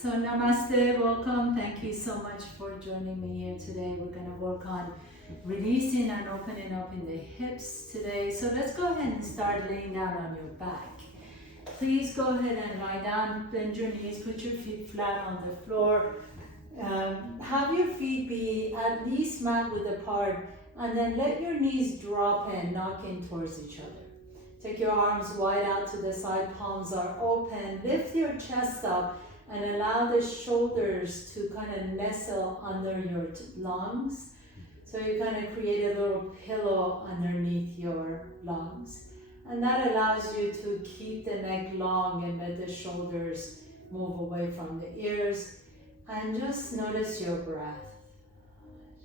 So namaste, welcome. Thank you so much for joining me here today. We're going to work on releasing and opening up in the hips today. So let's go ahead and start laying down on your back. Please go ahead and lie down, bend your knees, put your feet flat on the floor. Have your feet be at least mat width apart, and then let your knees drop in, knock in towards each other. Take your arms wide out to the side, palms are open. Lift your chest up and allow the shoulders to kind of nestle under your lungs. So you kind of create a little pillow underneath your lungs. And that allows you to keep the neck long and let the shoulders move away from the ears. And just notice your breath.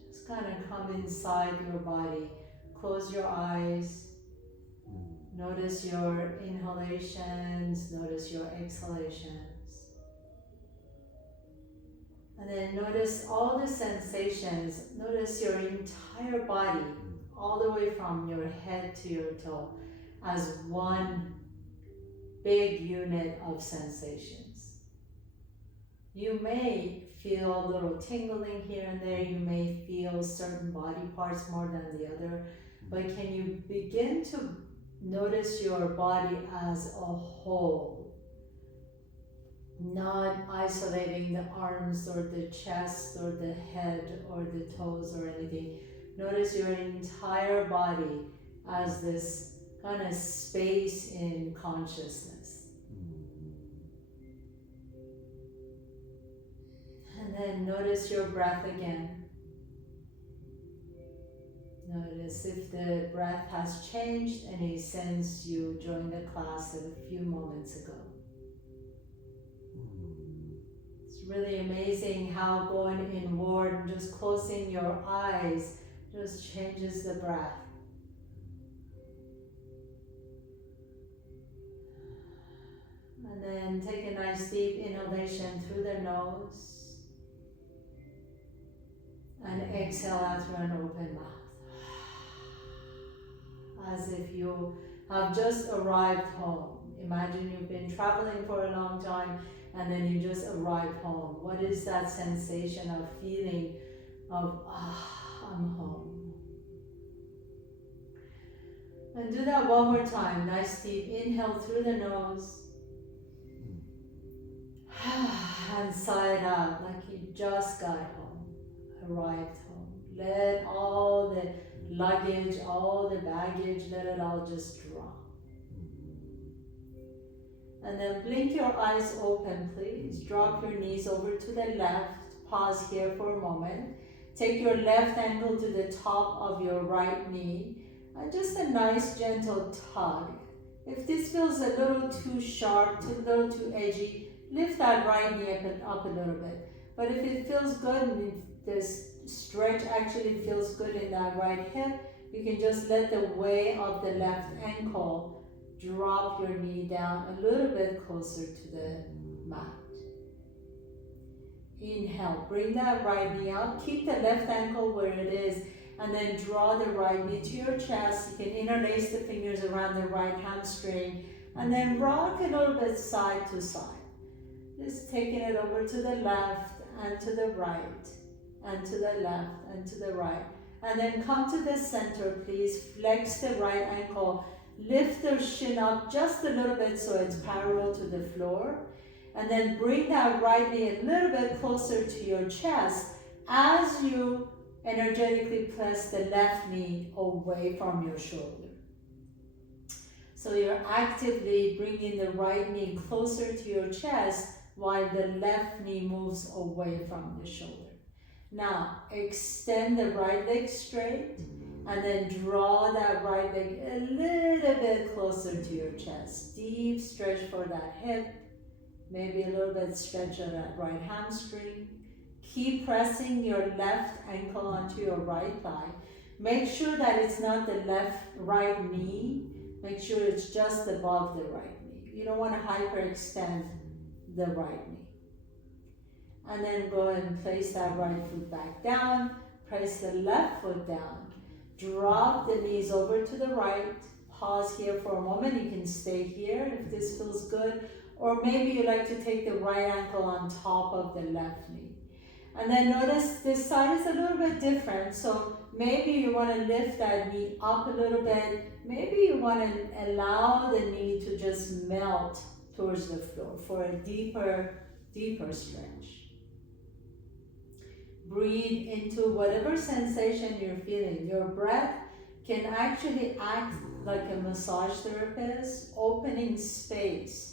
Just kind of come inside your body. Close your eyes. Notice your inhalations. Notice your exhalations. And then notice all the sensations. Notice your entire body, all the way from your head to your toe, as one big unit of sensations. You may feel a little tingling here and there. You may feel certain body parts more than the other. But can you begin to notice your body as a whole? Not isolating the arms or the chest or the head or the toes or anything. Notice your entire body as this kind of space in consciousness. And then notice your breath again. Notice if the breath has changed any since you joined the class a few moments ago. Really amazing how going inward and just closing your eyes just changes the breath. And then take a nice deep inhalation through the nose and exhale out through an open mouth. As if you have just arrived home. Imagine you've been traveling for a long time and then you just arrived home. What is that sensation of feeling of, I'm home? And do that one more time. Nice deep inhale through the nose. And sigh it out like you just got home, arrived home. Let all the luggage, all the baggage, let it all just drop. And then blink your eyes open, please. Drop your knees over to the left. Pause here for a moment. Take your left ankle to the top of your right knee. And just a nice gentle tug. If this feels a little too sharp, a little too edgy, lift that right knee up a little bit. But if it feels good and if this stretch actually feels good in that right hip, you can just let the weight of the left ankle drop your knee down a little bit closer to the mat. Inhale, bring that right knee up. Keep the left ankle where it is and then draw the right knee to your chest. You can interlace the fingers around the right hamstring and then rock a little bit side to side. Just taking it over to the left and to the right and to the left and to the right. And then come to the center, please. Flex the right ankle. Lift the shin up just a little bit so it's parallel to the floor. And then bring that right knee a little bit closer to your chest as you energetically press the left knee away from your shoulder. So you're actively bringing the right knee closer to your chest while the left knee moves away from the shoulder. Now, extend the right leg straight. And then draw that right leg a little bit closer to your chest. Deep stretch for that hip. Maybe a little bit stretch of that right hamstring. Keep pressing your left ankle onto your right thigh. Make sure that it's not the right knee. Make sure it's just above the right knee. You don't want to hyperextend the right knee. And then go ahead and place that right foot back down. Press the left foot down. Drop the knees over to the right. Pause here for a moment. You can stay here if this feels good. or maybe you like to take the right ankle on top of the left knee. And then notice this side is a little bit different, so maybe you want to lift that knee up a little bit. Maybe you want to allow the knee to just melt towards the floor for a deeper stretch. Breathe into whatever sensation you're feeling. Your breath can actually act like a massage therapist, opening space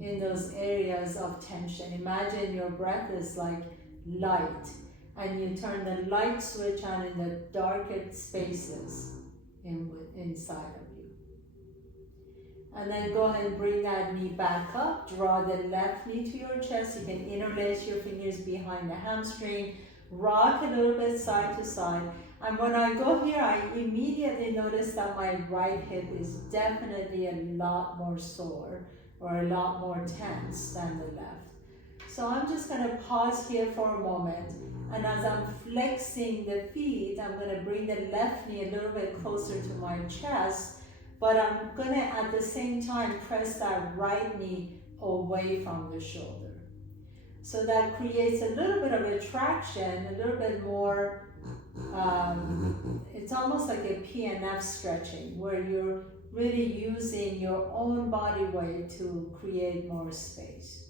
in those areas of tension. Imagine your breath is like light, and you turn the light switch on in the darkest spaces inside of you. And then go ahead and bring that knee back up. Draw the left knee to your chest. You can interlace your fingers behind the hamstring. Rock a little bit side to side. And when I go here, I immediately notice that my right hip is definitely a lot more sore or a lot more tense than the left. So I'm just going to pause here for a moment, and as I'm flexing the feet, I'm going to bring the left knee a little bit closer to my chest, but I'm going to at the same time press that right knee away from the shoulder. So that creates a little bit of a traction, a little bit more, it's almost like a PNF stretching, where you're really using your own body weight to create more space.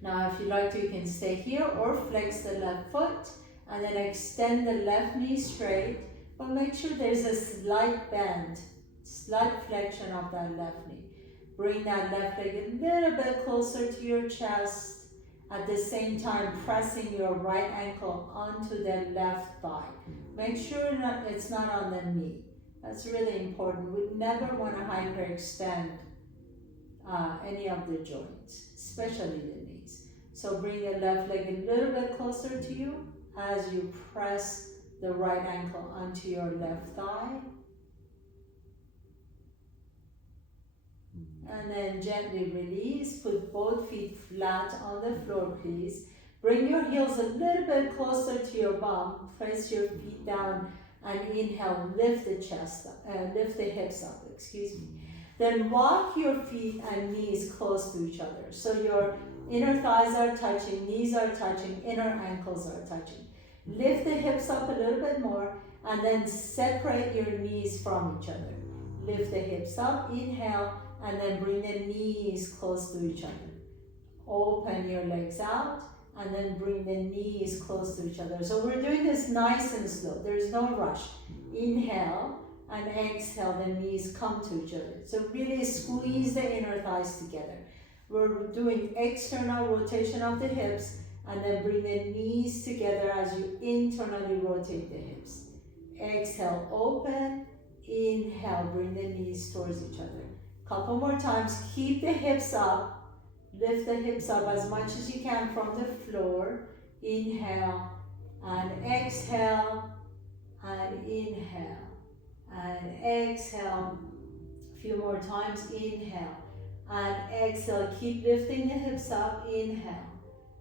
Now, if you like to, you can stay here or flex the left foot and then extend the left knee straight, but make sure there's a slight bend, slight flexion of that left knee. Bring that left leg a little bit closer to your chest, at the same time pressing your right ankle onto the left thigh. Make sure it's not on the knee. That's really important. We never want to hyperextend any of the joints, especially the knees. So bring the left leg a little bit closer to you as you press the right ankle onto your left thigh. And then gently release. Put both feet flat on the floor, please. Bring your heels a little bit closer to your bum. Press your feet down and inhale, lift the chest up, lift the hips up, Then walk your feet and knees close to each other. So your inner thighs are touching, knees are touching, inner ankles are touching. Lift the hips up a little bit more and then separate your knees from each other. Lift the hips up, inhale, and then bring the knees close to each other. Open your legs out and then bring the knees close to each other. So we're doing this nice and slow. There's no rush. Inhale and exhale, the knees come to each other. So really squeeze the inner thighs together. We're doing external rotation of the hips and then bring the knees together as you internally rotate the hips. Exhale, open. Inhale, bring the knees towards each other. Couple more times. Keep the hips up. Lift the hips up as much as you can from the floor. Inhale and exhale and inhale and exhale. A few more times. Inhale and exhale. Keep lifting the hips up. Inhale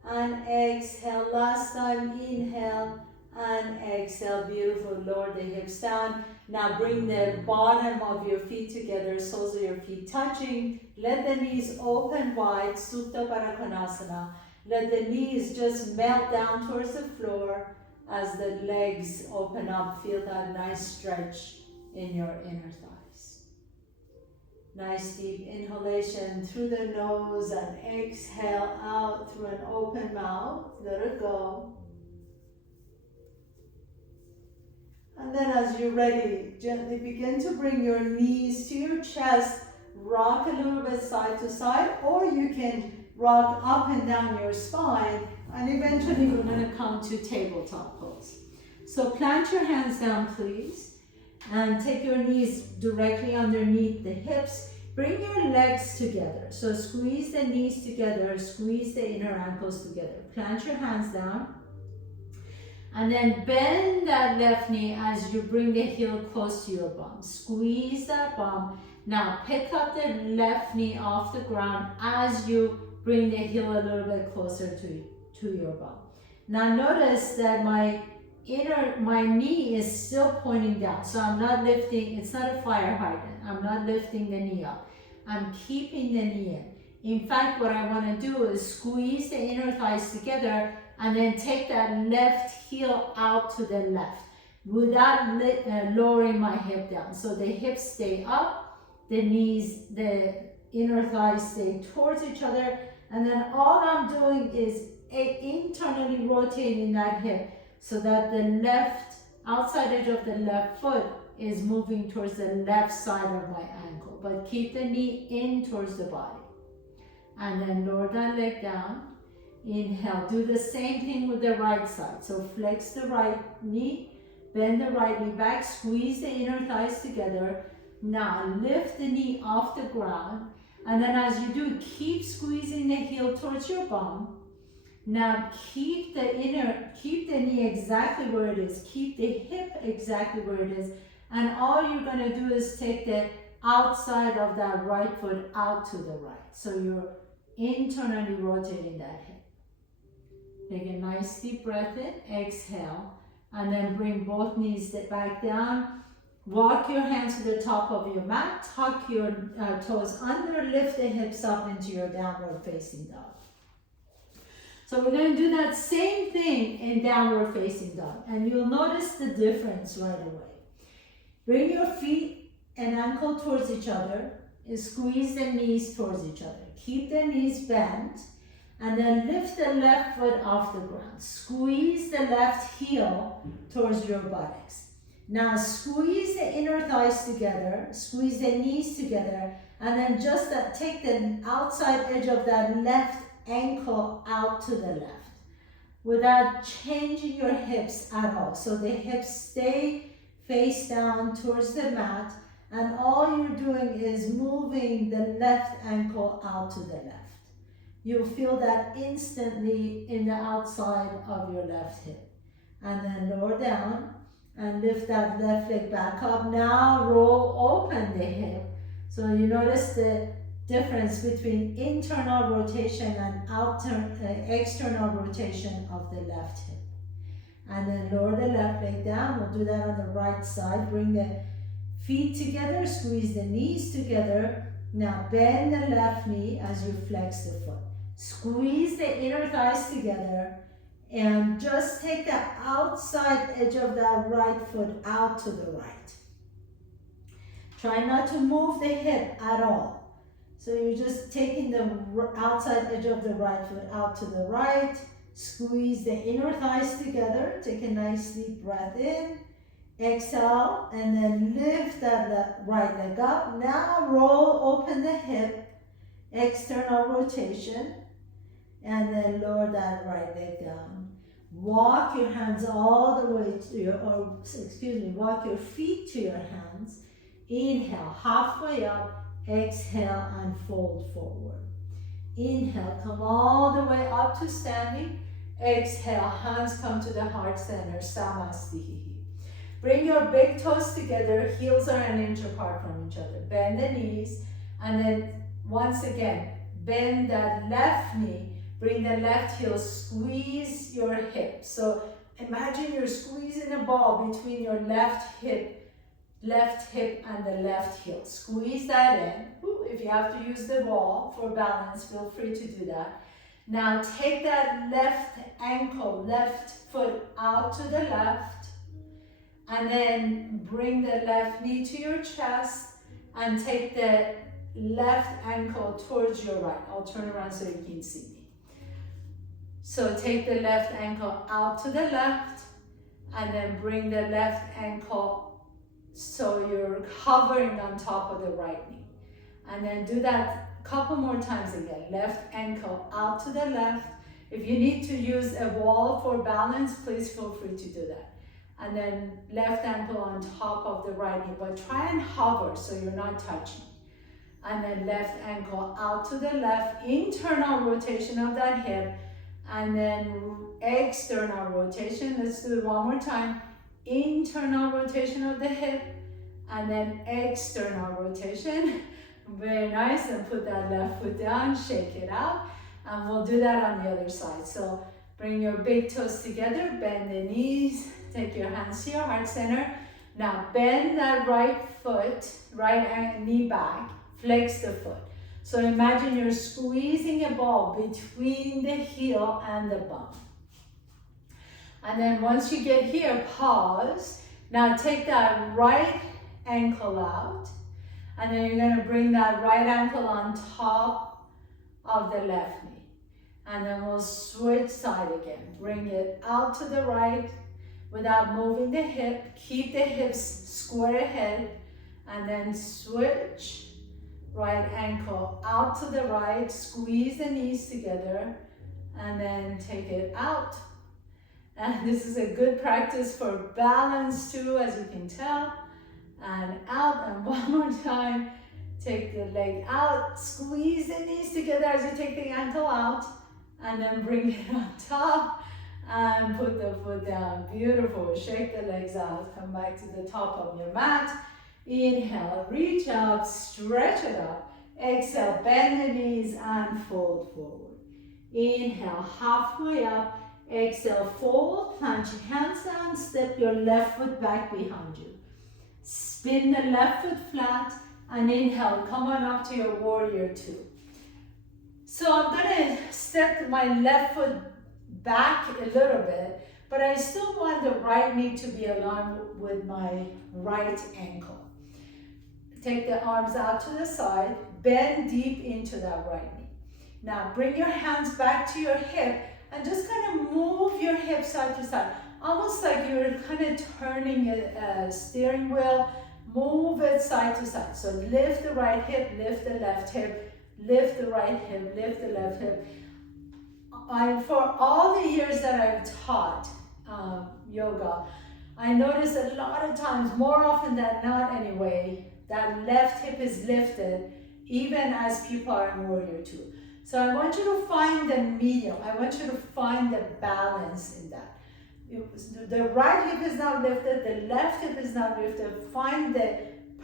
and exhale. Last time. Inhale and exhale. Beautiful. Lower the hips down. Now bring the bottom of your feet together, soles of your feet touching. Let the knees open wide, Supta Baddha Konasana. Let the knees just melt down towards the floor as the legs open up. Feel that nice stretch in your inner thighs. Nice deep inhalation through the nose and exhale out through an open mouth. Let it go. And then as you're ready, gently begin to bring your knees to your chest, rock a little bit side to side, or you can rock up and down your spine, and eventually we're going to come to tabletop pose. So plant your hands down, please, and take your knees directly underneath the hips. Bring your legs together. So squeeze the knees together, squeeze the inner ankles together. Plant your hands down. And then bend that left knee as you bring the heel close to your bum. Squeeze that bum. Now pick up the left knee off the ground as you bring the heel a little bit closer to your bum. Now notice that my knee is still pointing down. So I'm not lifting, it's not a fire hydrant. I'm not lifting the knee up. I'm keeping the knee in. In fact, what I want to do is squeeze the inner thighs together and then take that left heel out to the left without lowering my hip down. So the hips stay up, the knees, the inner thighs stay towards each other, and then all I'm doing is internally rotating that hip so that the left outside edge of the left foot is moving towards the left side of my ankle, but keep the knee in towards the body. And then lower that leg down. Inhale, do the same thing with the right side. So flex the right knee, bend the right knee back, squeeze the inner thighs together. Now lift the knee off the ground, and then as you do, keep squeezing the heel towards your bum. Now keep the knee exactly where it is, keep the hip exactly where it is, and all you're gonna do is take the outside of that right foot out to the right. So you're internally rotating that hip. Take a nice deep breath in, exhale, and then bring both knees back down. Walk your hands to the top of your mat, tuck your toes under, lift the hips up into your downward facing dog. So we're going to do that same thing in downward facing dog, and you'll notice the difference right away. Bring your feet and ankle towards each other, and squeeze the knees towards each other. Keep the knees bent, and then lift the left foot off the ground. Squeeze the left heel towards your buttocks. Now squeeze the inner thighs together, squeeze the knees together, and then just take the outside edge of that left ankle out to the left without changing your hips at all. So the hips stay face down towards the mat, and all you're doing is moving the left ankle out to the left. You'll feel that instantly in the outside of your left hip. And then lower down and lift that left leg back up. Now roll open the hip. So you notice the difference between internal rotation and external rotation of the left hip. And then lower the left leg down. We'll do that on the right side. Bring the feet together, squeeze the knees together. Now bend the left knee as you flex the foot. Squeeze the inner thighs together and just take the outside edge of that right foot out to the right. Try not to move the hip at all. So you're just taking the outside edge of the right foot out to the right. Squeeze the inner thighs together. Take a nice deep breath in. Exhale, and then lift that right leg up. Now roll open the hip, external rotation, and then lower that right leg down. Walk your hands all the way to walk your feet to your hands. Inhale, halfway up, exhale, and fold forward. Inhale, come all the way up to standing. Exhale, hands come to the heart center, Samasthihi. Bring your big toes together, heels are an inch apart from each other. Bend the knees, and then once again, bend that left knee. Bring the left heel, squeeze your hip. So imagine you're squeezing a ball between your left hip and the left heel. Squeeze that in. If you have to use the ball for balance, feel free to do that. Now take that left ankle, left foot out to the left, and then bring the left knee to your chest and take the left ankle towards your right. I'll turn around so you can see me. So take the left ankle out to the left, and then bring the left ankle so you're hovering on top of the right knee. And then do that a couple more times again. Left ankle out to the left. If you need to use a wall for balance, please feel free to do that. And then left ankle on top of the right knee, but try and hover so you're not touching. And then left ankle out to the left, internal rotation of that hip, and then external rotation. Let's do it one more time. Internal rotation of the hip, and then external rotation. Very nice. And put that left foot down, shake it out, and we'll do that on the other side. So bring your big toes together, bend the knees, take your hands to your heart center. Now bend that right foot, right knee back, flex the foot. So imagine you're squeezing a ball between the heel and the bum. And then once you get here, pause. Now take that right ankle out. And then you're gonna bring that right ankle on top of the left knee. And then we'll switch side again. Bring it out to the right without moving the hip. Keep the hips square ahead. And then switch. Right ankle out to the right, squeeze the knees together, and then take it out. And this is a good practice for balance too, as you can tell. And out, and one more time. Take the leg out, squeeze the knees together as you take the ankle out, and then bring it on top, and put the foot down. Beautiful, shake the legs out, come back to the top of your mat. Inhale, reach out, stretch it up. Exhale, bend the knees and fold forward. Inhale, halfway up. Exhale, fold, plant your hands down, step your left foot back behind you. Spin the left foot flat, and inhale, come on up to your warrior two. So I'm gonna step my left foot back a little bit, but I still want the right knee to be aligned with my right ankle. Take the arms out to the side, bend deep into that right knee. Now bring your hands back to your hip and just kind of move your hip side to side, almost like you're kind of turning a steering wheel. Move it side to side. So lift the right hip, lift the left hip, lift the right hip, lift the left hip. For all the years that I've taught yoga, I notice a lot of times, more often than not anyway, that left hip is lifted even as people are in warrior two. So I want you to find the medium. I want you to find the balance in that. The right hip is not lifted, the left hip is not lifted. Find the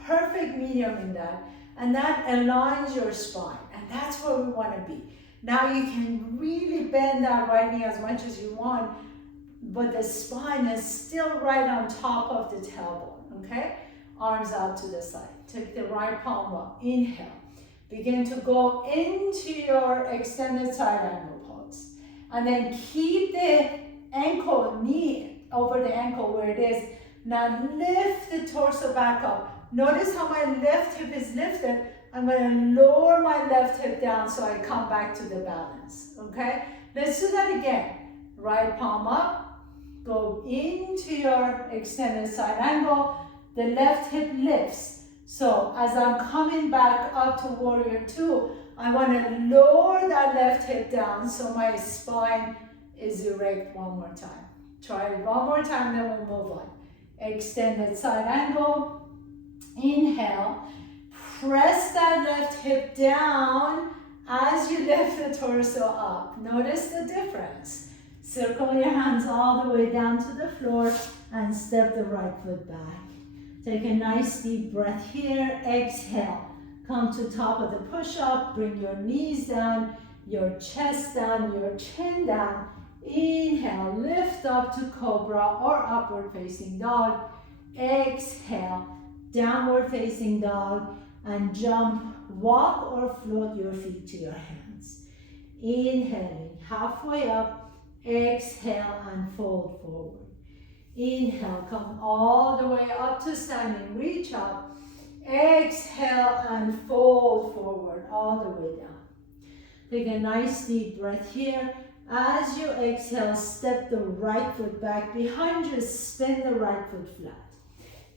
perfect medium in that, and that aligns your spine, and that's where we want to be. Now you can really bend that right knee as much as you want, but the spine is still right on top of the tailbone, okay? Arms out to the side. Take the right palm up. Inhale. Begin to go into your extended side angle pose. And then keep the ankle, knee over the ankle where it is. Now lift the torso back up. Notice how my left hip is lifted. I'm going to lower my left hip down so I come back to the balance. Okay? Let's do that again. Right palm up. Go into your extended side angle. The left hip lifts. So as I'm coming back up to warrior two, I want to lower that left hip down so my spine is erect one more time. Try it one more time, then we'll move on. Extended side angle. Inhale. Press that left hip down as you lift the torso up. Notice the difference. Circle your hands all the way down to the floor and step the right foot back. Take a nice deep breath here. Exhale. Come to top of the push-up. Bring your knees down, your chest down, your chin down. Inhale. Lift up to cobra or upward facing dog. Exhale. Downward facing dog. And jump, walk or float your feet to your hands. Inhaling. Halfway up. Exhale and fold forward. Inhale, come all the way up to standing, reach up. Exhale and fold forward all the way down. Take a nice deep breath here. As you exhale, step the right foot back behind you, spin the right foot flat.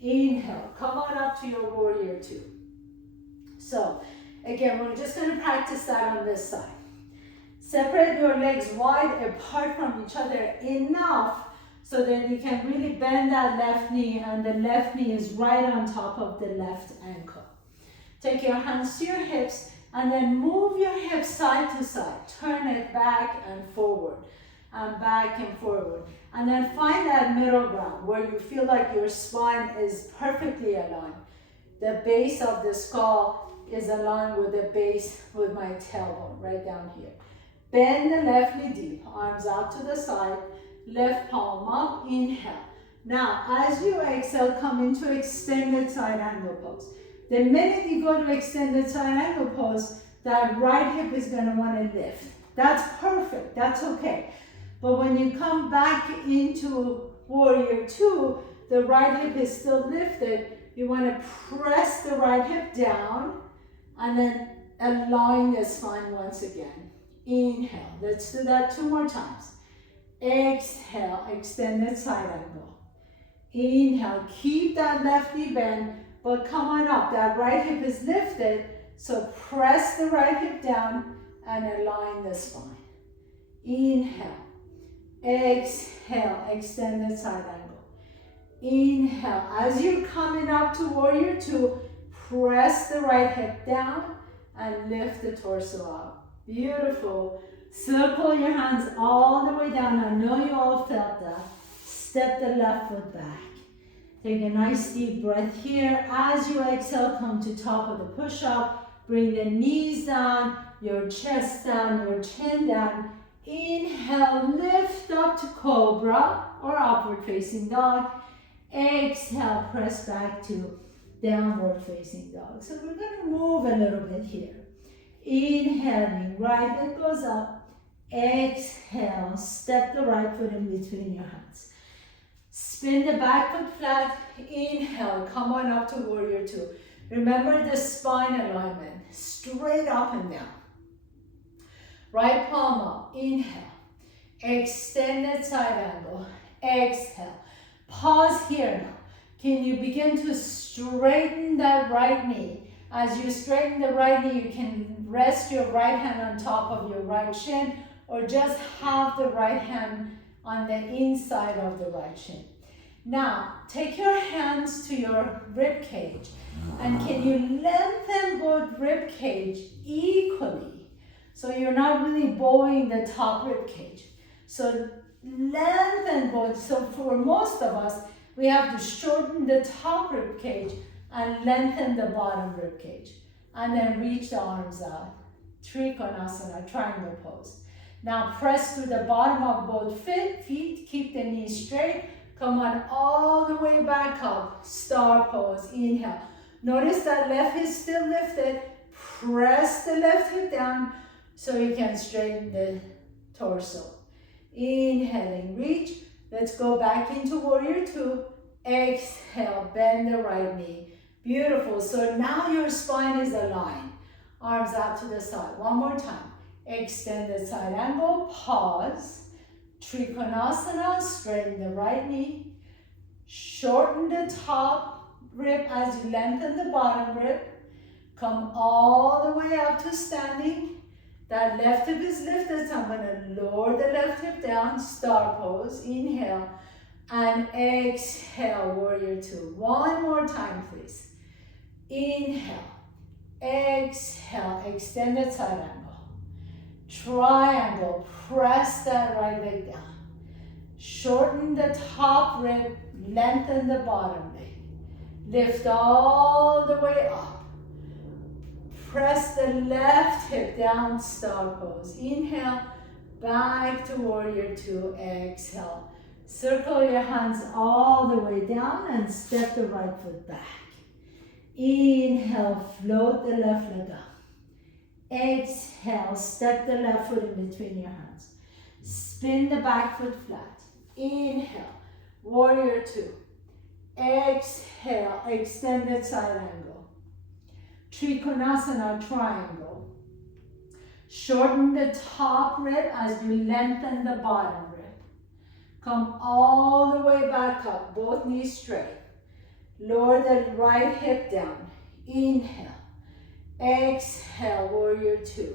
Inhale, come on up to your warrior two. So, again, we're just going to practice that on this side. Separate your legs wide apart from each other enough so that you can really bend that left knee, and the left knee is right on top of the left ankle. Take your hands to your hips and then move your hips side to side. Turn it back and forward and back and forward. And then find that middle ground where you feel like your spine is perfectly aligned. The base of the skull is aligned with the base with my tailbone right down here. Bend the left knee deep, arms out to the side. Left palm up, inhale. Now, as you exhale, come into extended side angle pose. The minute you go to extended side angle pose, that right hip is gonna wanna lift. That's perfect, that's okay. But when you come back into warrior two, the right hip is still lifted. You wanna press the right hip down and then allowing the spine once again. Inhale, let's do that 2 more times. Exhale, extended side angle. Inhale, keep that left knee bent, but come on up. That right hip is lifted, so press the right hip down and align the spine. Inhale, exhale, extended side angle. Inhale, as you're coming up to warrior two, press the right hip down and lift the torso up. Beautiful. Circle your hands all the way down. I know you all felt that. Step the left foot back. Take a nice deep breath here. As you exhale, come to top of the push-up. Bring the knees down, your chest down, your chin down. Inhale, lift up to cobra or upward facing dog. Exhale, press back to downward facing dog. So we're going to move a little bit here. Inhaling, right leg goes up. Exhale, step the right foot in between your hands. Spin the back foot flat. Inhale, come on up to warrior two. Remember the spine alignment, straight up and down. Right palm up, inhale. Extended side angle, exhale. Pause here now. Can you begin to straighten that right knee? As you straighten the right knee, you can rest your right hand on top of your right shin or just have the right hand on the inside of the right shin. Now, take your hands to your rib cage and can you lengthen both rib cage equally? So you're not really bowing the top rib cage. So lengthen both. So for most of us, we have to shorten the top rib cage and lengthen the bottom rib cage. And then reach the arms out. Trikonasana, triangle pose. Now press to the bottom of both feet. Keep the knees straight. Come on all the way back up. Star pose. Inhale. Notice that left is still lifted. Press the left hip down so you can straighten the torso. Inhaling, reach. Let's go back into warrior two. Exhale, bend the right knee. Beautiful. So now your spine is aligned. Arms out to the side. One more time. Extended side angle. Pause. Trikonasana. Straighten the right knee. Shorten the top rib as you lengthen the bottom rib. Come all the way up to standing. That left hip is lifted, so I'm going to lower the left hip down. Star pose. Inhale. And exhale, warrior two. One more time, please. Inhale, exhale, extended side angle. Triangle, press that right leg down. Shorten the top rib, lengthen the bottom leg. Lift all the way up. Press the left hip down, star pose. Inhale, back to warrior two, exhale. Circle your hands all the way down and step the right foot back. Inhale, float the left leg up. Exhale, step the left foot in between your hands. Spin the back foot flat. Inhale, warrior two. Exhale, extended side angle. Trikonasana, triangle. Shorten the top rib as you lengthen the bottom rib. Come all the way back up, both knees straight. Lower the right hip down. Inhale. Exhale, warrior two.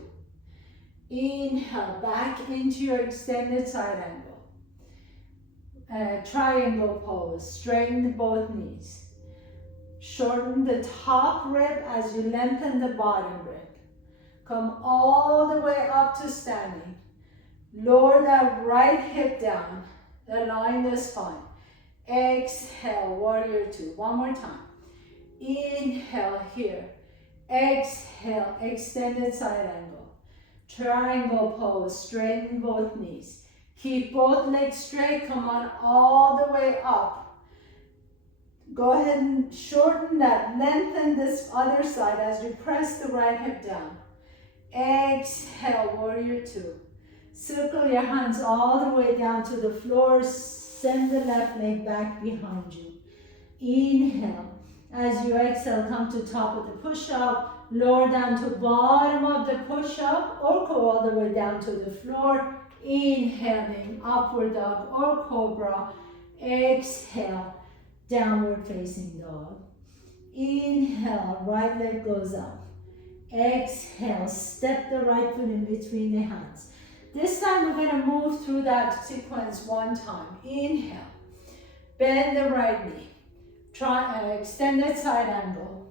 Inhale, back into your extended side angle. Triangle pose. Straighten both knees. Shorten the top rib as you lengthen the bottom rib. Come all the way up to standing. Lower that right hip down. Align the spine. Exhale, warrior two. One more time. Inhale here. Exhale, extended side angle. Triangle pose, straighten both knees. Keep both legs straight, come on all the way up. Go ahead and shorten that, lengthen this other side as you press the right hip down. Exhale, warrior two. Circle your hands all the way down to the floor. Send the left leg back behind you. Inhale. As you exhale, come to top of the push-up. Lower down to bottom of the push-up or go all the way down to the floor. Inhaling, upward dog or cobra. Exhale, downward facing dog. Inhale, right leg goes up. Exhale, step the right foot in between the hands. This time we're going to move through that sequence one time. Inhale, bend the right knee. Extended side angle.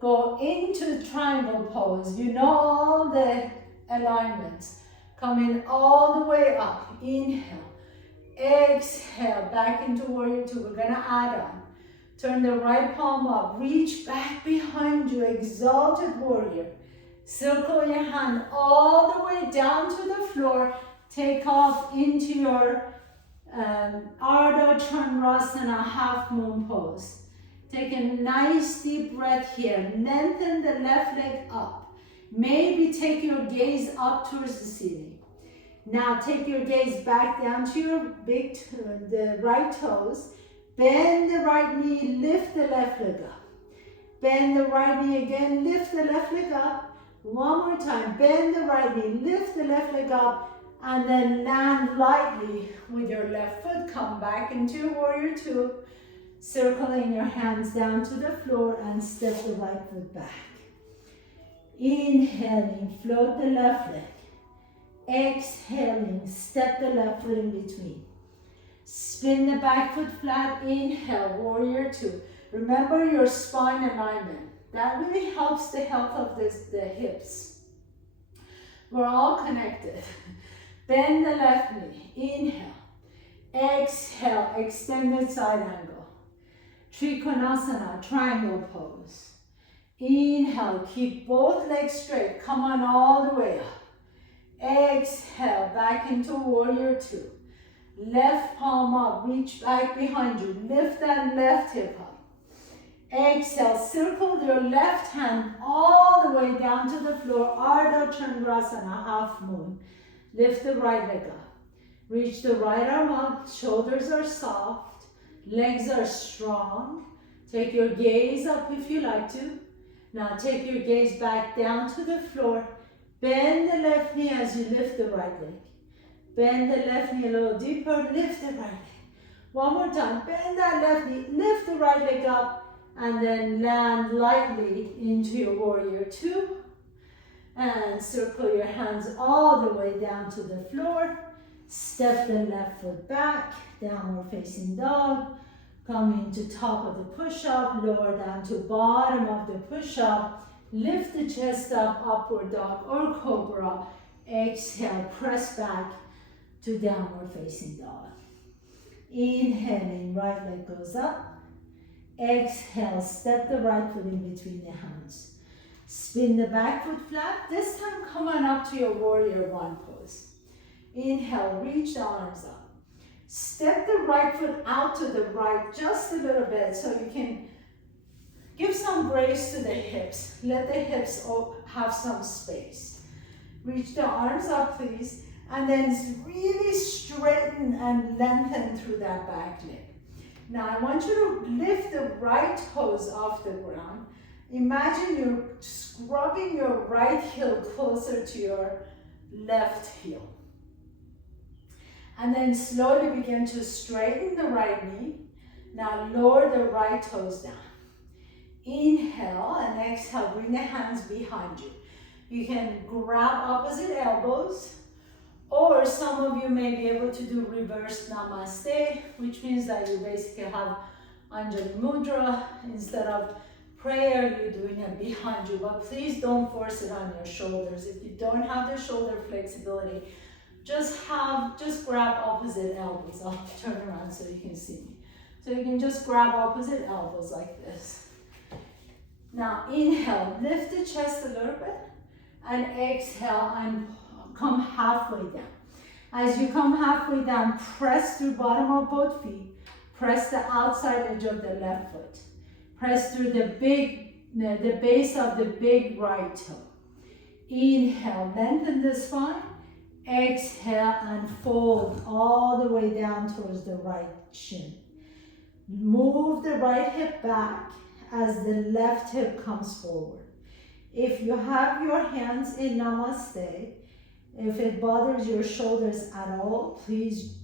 Go into triangle pose. You know all the alignments. Coming all the way up. Inhale. Exhale. Back into warrior two. We're going to add on. Turn the right palm up. Reach back behind you. Exalted warrior. Circle your hand all the way down to the floor. Take off into your Ardha Chandrasana half moon pose. Take a nice deep breath here. Lengthen the left leg up. Maybe take your gaze up towards the ceiling. Now take your gaze back down to your the right toes. Bend the right knee, lift the left leg up. Bend the right knee again, lift the left leg up. One more time, bend the right knee, lift the left leg up, and then land lightly with your left foot. Come back into warrior two, circling your hands down to the floor and step the right foot back. Inhaling, float the left leg. Exhaling, step the left foot in between. Spin the back foot flat, inhale, warrior two. Remember your spine alignment. That really helps the health of the hips. We're all connected. Bend the left knee. Inhale. Exhale. Extended side angle. Trikonasana. Triangle pose. Inhale. Keep both legs straight. Come on all the way up. Exhale. Back into warrior two. Left palm up. Reach back behind you. Lift that left hip up. Exhale, circle your left hand all the way down to the floor, Ardha Chandrasana, half moon. Lift the right leg up. Reach the right arm up, shoulders are soft, legs are strong. Take your gaze up if you like to. Now take your gaze back down to the floor. Bend the left knee as you lift the right leg. Bend the left knee a little deeper, lift the right leg. One more time, bend that left knee, lift the right leg up, and then land lightly into your warrior two. And circle your hands all the way down to the floor. Step the left foot back, downward facing dog. Come into top of the push-up, lower down to bottom of the push-up. Lift the chest up, upward dog or cobra. Exhale, press back to downward facing dog. Inhaling, right leg goes up. Exhale, step the right foot in between the hands. Spin the back foot flat. This time, come on up to your warrior one pose. Inhale, reach the arms up. Step the right foot out to the right just a little bit so you can give some grace to the hips. Let the hips have some space. Reach the arms up, please. And then really straighten and lengthen through that back leg. Now I want you to lift the right toes off the ground. Imagine you're scrubbing your right heel closer to your left heel. And then slowly begin to straighten the right knee. Now lower the right toes down. Inhale and exhale, bring the hands behind you. You can grab opposite elbows, or some of you may be able to do reverse namaste, which means that you basically have Anjali Mudra. Instead of prayer, you're doing it behind you. But please don't force it on your shoulders. If you don't have the shoulder flexibility, just grab opposite elbows. I'll turn around so you can see me. So you can just grab opposite elbows like this. Now inhale, lift the chest a little bit, and exhale and come halfway down. As you come halfway down, press through bottom of both feet. Press the outside edge of the left foot. Press through the base of the big right toe. Inhale, lengthen the spine. Exhale and fold all the way down towards the right shin. Move the right hip back as the left hip comes forward. If you have your hands in Namaste, if it bothers your shoulders at all, please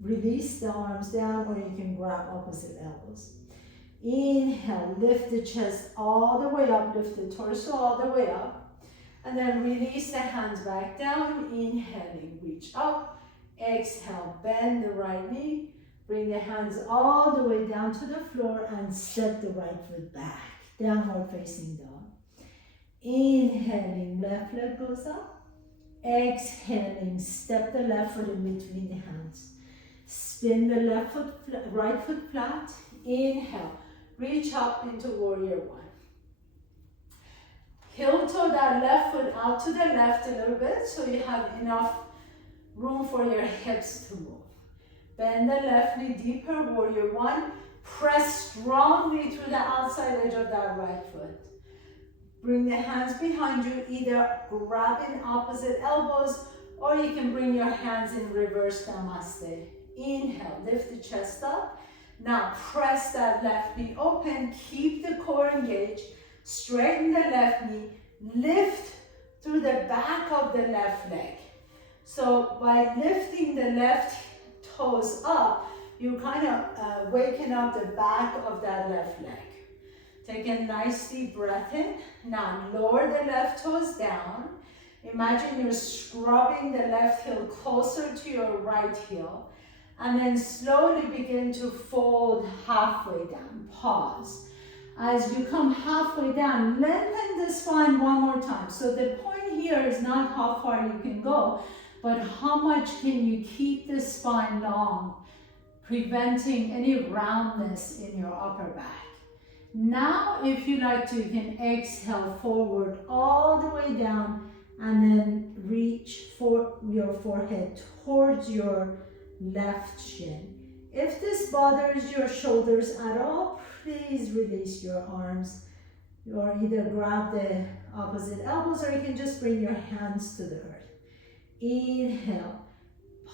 release the arms down, or you can grab opposite elbows. Inhale, lift the chest all the way up, lift the torso all the way up. And then release the hands back down, inhaling, reach up. Exhale, bend the right knee. Bring the hands all the way down to the floor and step the right foot back, downward facing dog. Inhaling, left leg goes up. Exhaling, step the left foot in between the hands. Spin the left foot, right foot flat. Inhale, reach up into warrior one. Heel toe that left foot out to the left a little bit so you have enough room for your hips to move. Bend the left knee deeper, warrior one. Press strongly through the outside edge of that right foot. Bring the hands behind you, either grabbing opposite elbows, or you can bring your hands in reverse Namaste. Inhale, lift the chest up. Now press that left knee open, keep the core engaged. Straighten the left knee, lift through the back of the left leg. So by lifting the left toes up, you kind of waken up the back of that left leg. Take a nice deep breath in. Now lower the left toes down. Imagine you're scrubbing the left heel closer to your right heel. And then slowly begin to fold halfway down. Pause. As you come halfway down, lengthen the spine one more time. So the point here is not how far you can go, but how much can you keep the spine long, preventing any roundness in your upper back. Now, if you like to, you can exhale forward all the way down and then reach for your forehead towards your left shin. If this bothers your shoulders at all, please release your arms, or either grab the opposite elbows, or you can just bring your hands to the earth. Inhale.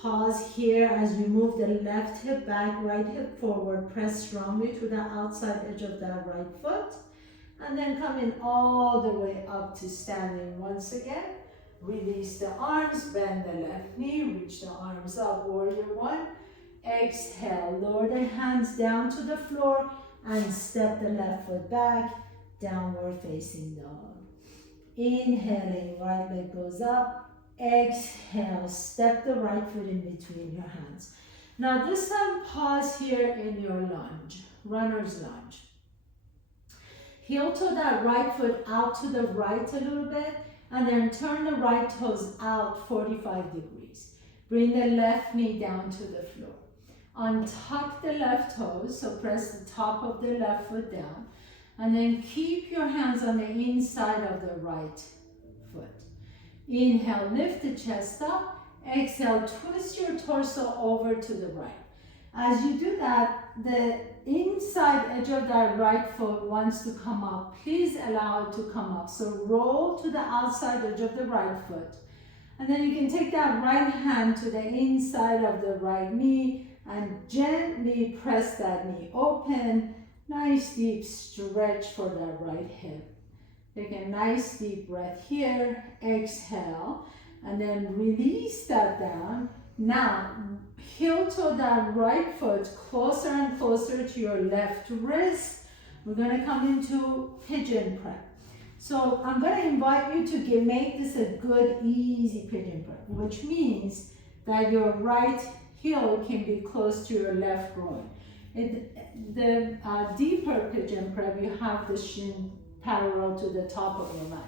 Pause here as you move the left hip back, right hip forward. Press strongly to the outside edge of that right foot. And then coming all the way up to standing once again. Release the arms, bend the left knee, reach the arms up, warrior one. Exhale, lower the hands down to the floor and step the left foot back, downward facing dog. Inhaling, right leg goes up. Exhale, step the right foot in between your hands. Now this time, pause here in your lunge, runner's lunge. Heel toe that right foot out to the right a little bit, and then turn the right toes out 45 degrees. Bring the left knee down to the floor. Untuck the left toes, so press the top of the left foot down, and then keep your hands on the inside of the right foot. Inhale, lift the chest up. Exhale, twist your torso over to the right. As you do that, the inside edge of that right foot wants to come up. Please allow it to come up. So roll to the outside edge of the right foot. And then you can take that right hand to the inside of the right knee and gently press that knee open. Nice deep stretch for that right hip. Take a nice deep breath here. Exhale. And then release that down. Now, heel toe that right foot closer and closer to your left wrist. We're going to come into pigeon prep. So I'm going to invite you to make this a good, easy pigeon prep, which means that your right heel can be close to your left groin. In the deeper pigeon prep, you have the shin parallel to the top of your mat.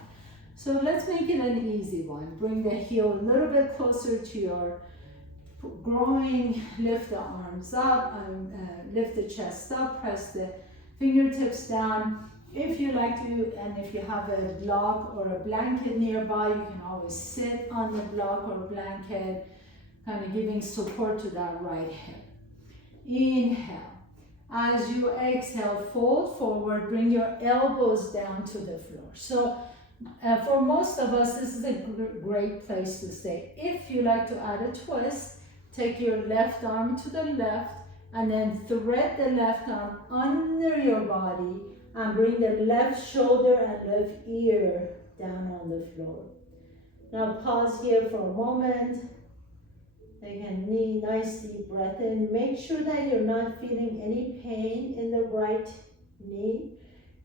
So let's make it an easy one. Bring the heel a little bit closer to your groin, lift the arms up, and lift the chest up, press the fingertips down. If you like to, and if you have a block or a blanket nearby, you can always sit on the block or blanket, kind of giving support to that right hip. Inhale. As you exhale, fold forward, bring your elbows down to the floor. So For most of us, this is a great place to stay. If you like to add a twist, take your left arm to the left and then thread the left arm under your body and bring the left shoulder and left ear down on the floor. Now pause here for a moment. Again, nice deep breath in. Make sure that you're not feeling any pain in the right knee.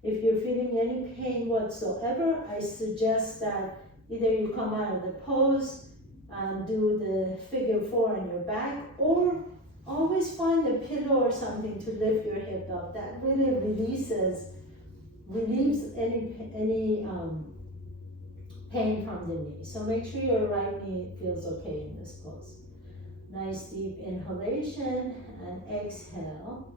If you're feeling any pain whatsoever, I suggest that either you come out of the pose and do the figure 4 on your back, or always find a pillow or something to lift your hip up. That really relieves any pain from the knee. So make sure your right knee feels okay in this pose. Nice deep inhalation and exhale.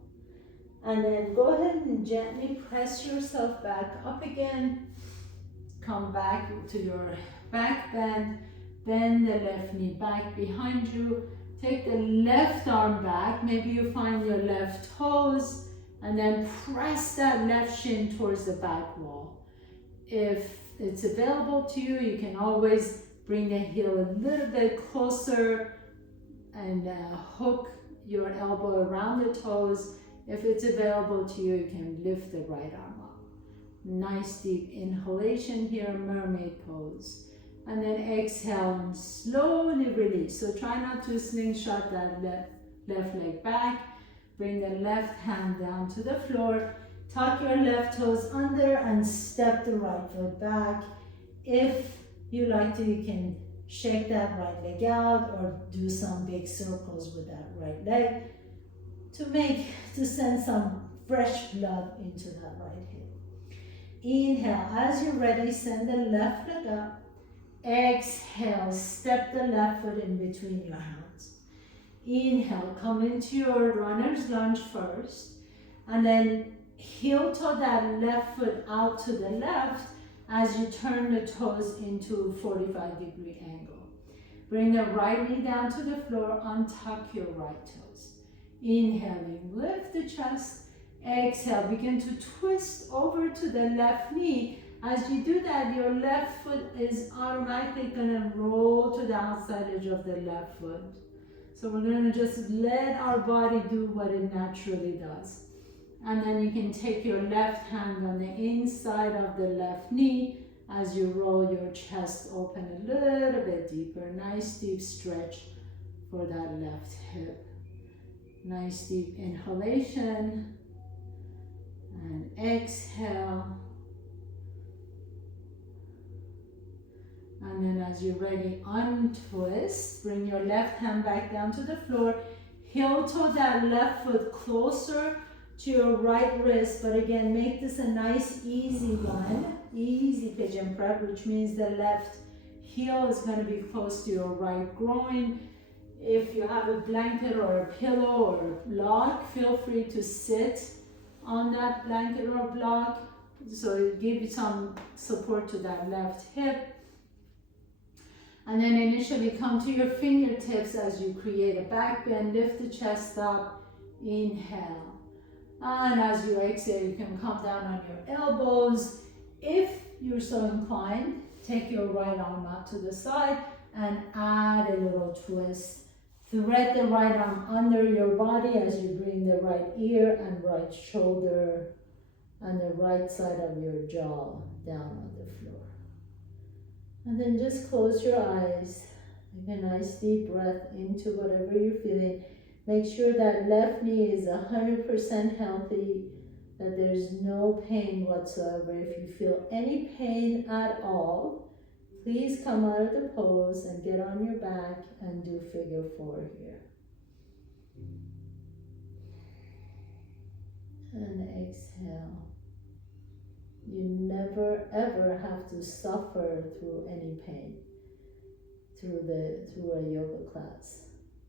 And then go ahead and gently press yourself back up again. Come back to your back bend. Bend the left knee back behind you. Take the left arm back. Maybe you find your left toes. And then press that left shin towards the back wall. If it's available to you, you can always bring the heel a little bit closer and hook your elbow around the toes. If it's available to you, you can lift the right arm up. Nice deep inhalation here, mermaid pose. And then exhale and slowly release. So try not to slingshot that left leg back. Bring the left hand down to the floor. Tuck your left toes under and step the right foot back. If you like to, you can shake that right leg out or do some big circles with that right leg to send some fresh blood into that right hip. Inhale, as you're ready, send the left leg up. Exhale, step the left foot in between your hands. Inhale, come into your runner's lunge first, and then heel toe that left foot out to the left as you turn the toes into a 45-degree angle. Bring the right knee down to the floor, untuck your right toes. Inhaling, lift the chest. Exhale, begin to twist over to the left knee. As you do that, your left foot is automatically going to roll to the outside edge of the left foot. So we're going to just let our body do what it naturally does. And then you can take your left hand on the inside of the left knee as you roll your chest open a little bit deeper. Nice deep stretch for that left hip. Nice deep inhalation and exhale. And then as you're ready, untwist. Bring your left hand back down to the floor. Heel toe that left foot closer to your right wrist. But again, make this a nice easy one. Easy pigeon prep, which means the left heel is going to be close to your right groin. If you have a blanket or a pillow or a block, feel free to sit on that blanket or block. So it gives you some support to that left hip. And then initially come to your fingertips as you create a back bend. Lift the chest up. Inhale. And as you exhale, you can come down on your elbows. If you're so inclined, take your right arm out to the side and add a little twist. Thread the right arm under your body as you bring the right ear and right shoulder and the right side of your jaw down on the floor. And then just close your eyes. Take a nice deep breath into whatever you're feeling. Make sure that left knee is 100% healthy, that there's no pain whatsoever. If you feel any pain at all, please come out of the pose and get on your back and do figure 4 here. And exhale. You never ever have to suffer through any pain through a yoga class.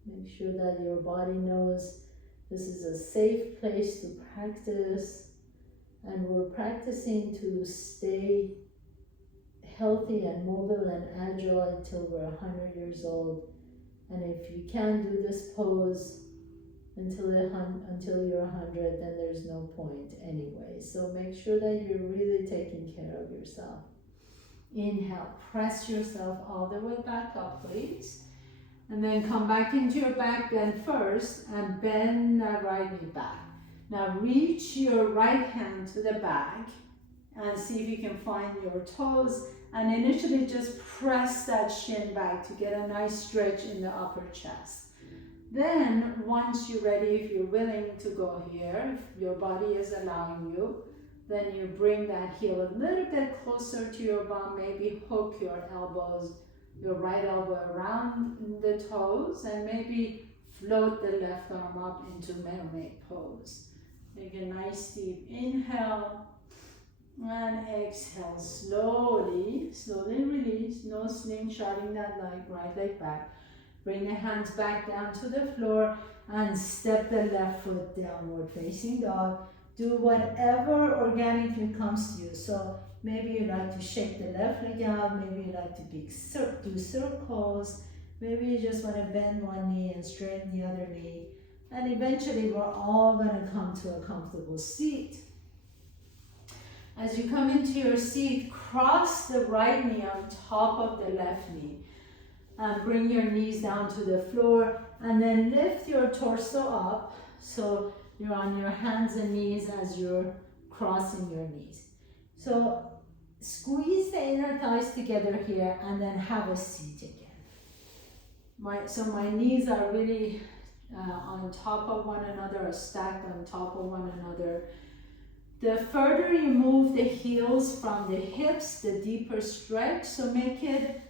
Make sure that your body knows this is a safe place to practice, and we're practicing to stay healthy and mobile and agile until we're 100 years old. And if you can't do this pose until you're 100, then there's no point anyway. So make sure that you're really taking care of yourself. Inhale, press yourself all the way back up, please. And then come back into your back bend first and bend that right knee back. Now reach your right hand to the back and see if you can find your toes, and initially just press that shin back to get a nice stretch in the upper chest. Then once you're ready, if you're willing to go here, if your body is allowing you, then you bring that heel a little bit closer to your bum, maybe hook your elbows, your right elbow around the toes, and maybe float the left arm up into mermaid pose. Take a nice deep inhale and exhale slowly, slowly release, no slingshotting that leg, right leg back. Bring the hands back down to the floor and step the left foot downward facing dog. Do whatever organically comes to you. So maybe you like to shake the left leg out, maybe you like to do circles, maybe you just want to bend one knee and straighten the other knee. And eventually we're all going to come to a comfortable seat. As you come into your seat, cross the right knee on top of the left knee. And bring your knees down to the floor and then lift your torso up so you're on your hands and knees as you're crossing your knees. So squeeze the inner thighs together here and then have a seat again. So my knees are really on top of one another, or stacked on top of one another. The further you move the heels from the hips, the deeper stretch, so make it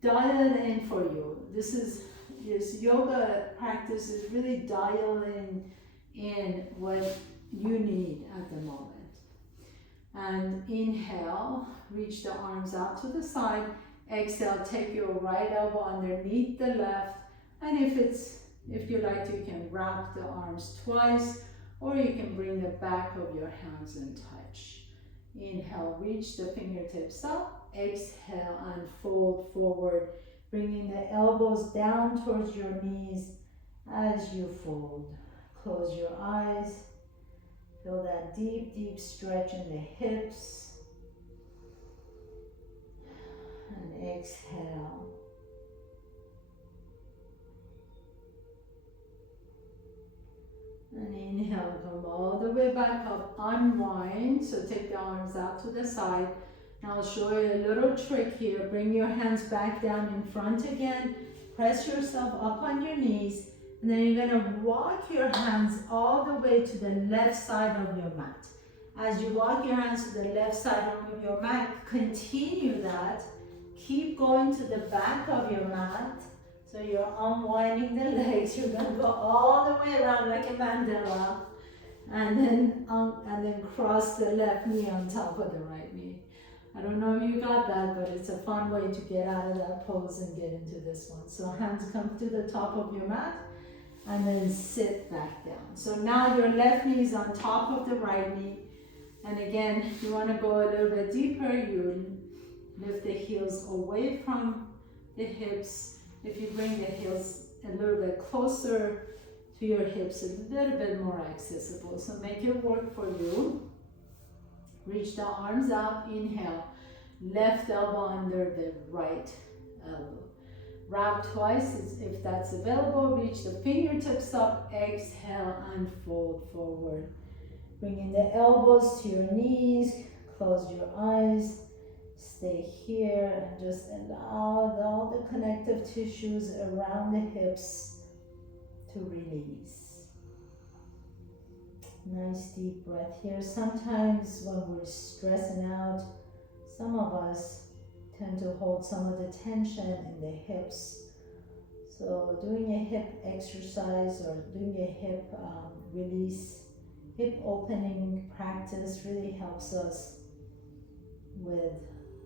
dial in for you. This yoga practice is really dialing in what you need at the moment. And inhale, reach the arms out to the side. Exhale, take your right elbow underneath the left. And if you like to, you can wrap the arms twice, or you can bring the back of your hands and touch. Inhale, reach the fingertips up. Exhale and fold forward, bringing the elbows down towards your knees as you fold. Close your eyes. Feel that deep, deep stretch in the hips. And exhale. And inhale, come all the way back up, unwind. So take the arms out to the side. Now I'll show you a little trick here. Bring your hands back down in front again. Press yourself up on your knees. And then you're going to walk your hands all the way to the left side of your mat. As you walk your hands to the left side of your mat, continue that. Keep going to the back of your mat. So you're unwinding the legs. You're going to go all the way around like a mandala. And then cross the left knee on top of the right knee. I don't know if you got that, but it's a fun way to get out of that pose and get into this one. So hands come to the top of your mat and then sit back down. So now your left knee is on top of the right knee. And again, you want to go a little bit deeper. You lift the heels away from the hips. If you bring the heels a little bit closer to your hips, a little bit more accessible. So make it work for you. Reach the arms out, inhale. Left elbow under the right elbow. Wrap twice if that's available. Reach the fingertips up, exhale and fold forward. Bringing the elbows to your knees, close your eyes. Stay here and just allow all the connective tissues around the hips to release. Nice deep breath here. Sometimes when we're stressing out, some of us tend to hold some of the tension in the hips. So doing a hip exercise or doing a hip release, hip opening practice really helps us with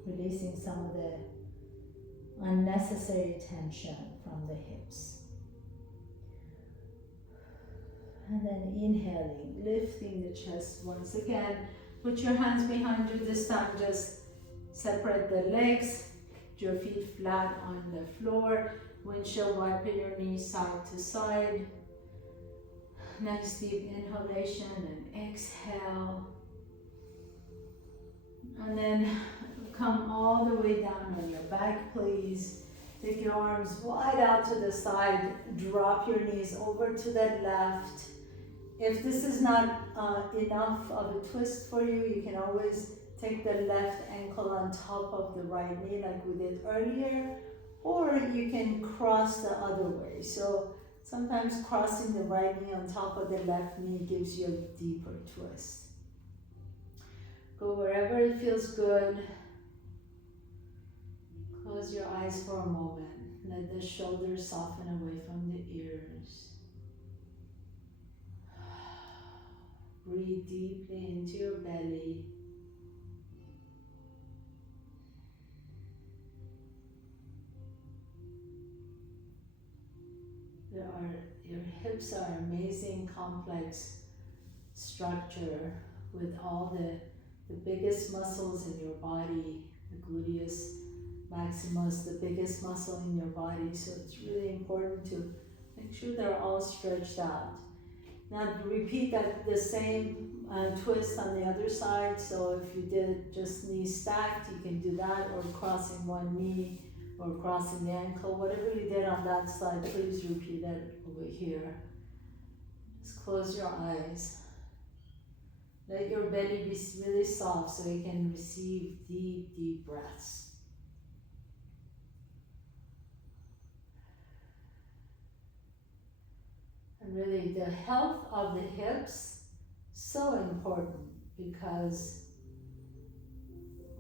releasing some of the unnecessary tension from the hips. And then inhaling, lifting the chest once again. Put your hands behind you. This time just separate the legs, your feet flat on the floor. Windshield wiper your knees side to side. Nice deep inhalation and exhale. And then come all the way down on your back, please. Take your arms wide out to the side. Drop your knees over to the left. If this is not enough of a twist for you, you can always take the left ankle on top of the right knee like we did earlier, or you can cross the other way. So sometimes crossing the right knee on top of the left knee gives you a deeper twist. Go wherever it feels good. Close your eyes for a moment. Let the shoulders soften away from the ears. Breathe deeply into your belly. Your hips are amazing, complex structure with all the biggest muscles in your body, the gluteus maximus, the biggest muscle in your body. So it's really important to make sure they're all stretched out. Now repeat the same twist on the other side. So if you did just knees stacked, you can do that, or crossing one knee, or crossing the ankle. Whatever you did on that side, please repeat it over here. Just close your eyes. Let your belly be really soft so you can receive deep, deep breaths. And really, the health of the hips, so important, because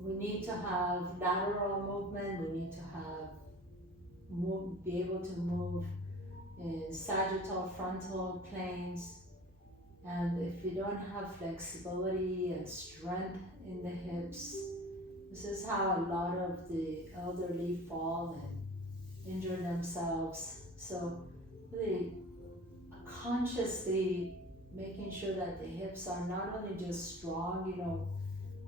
we need to have lateral movement, we need to be able to move in sagittal, frontal planes. And if you don't have flexibility and strength in the hips, this is how a lot of the elderly fall and injure themselves. So really consciously making sure that the hips are not only just strong,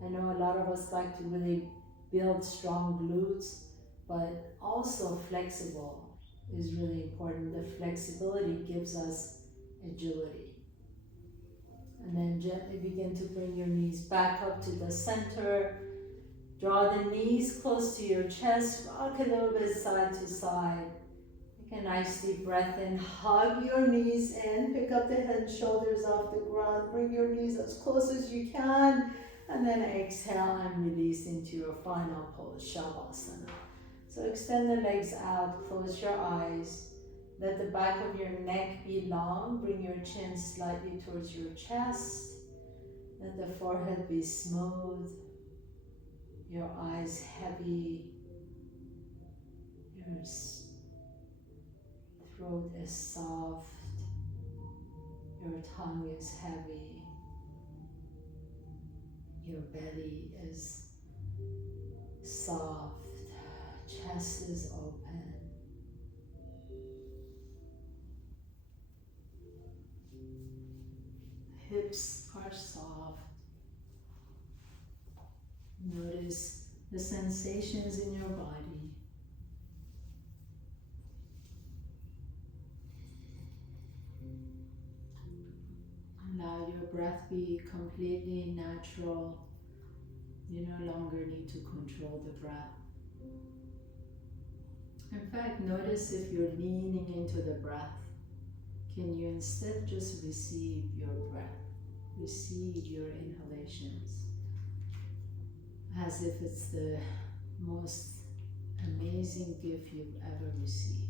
I know a lot of us like to really build strong glutes, but also flexible is really important. The flexibility gives us agility. And then gently begin to bring your knees back up to the center. Draw the knees close to your chest, rock a little bit side to side. Take a nice deep breath in, hug your knees in, pick up the head and shoulders off the ground, bring your knees as close as you can, and then exhale and release into your final pose, Shavasana. So extend the legs out, close your eyes. Let the back of your neck be long. Bring your chin slightly towards your chest. Let the forehead be smooth. Your eyes heavy. Your throat is soft. Your tongue is heavy. Your belly is soft. Chest is open. Hips are soft. Notice the sensations in your body. Allow your breath be completely natural. You no longer need to control the breath. In fact, notice if you're leaning into the breath. Can you instead just receive your breath? Receive your inhalations as if it's the most amazing gift you've ever received.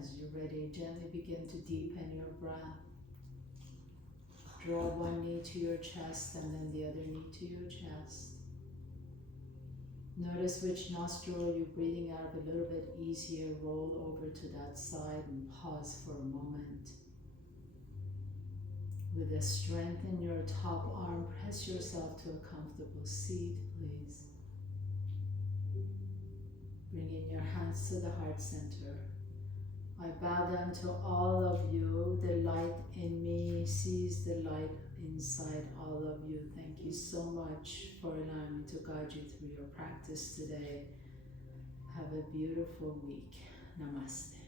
As you're ready, gently begin to deepen your breath. Draw one knee to your chest and then the other knee to your chest. Notice which nostril you're breathing out of a little bit easier. Roll over to that side and pause for a moment. With the strength in your top arm, press yourself to a comfortable seat, please. Bringing your hands to the heart center. I bow down to all of you. The light in me sees the light inside all of you. Thank you so much for allowing me to guide you through your practice today. Have a beautiful week. Namaste.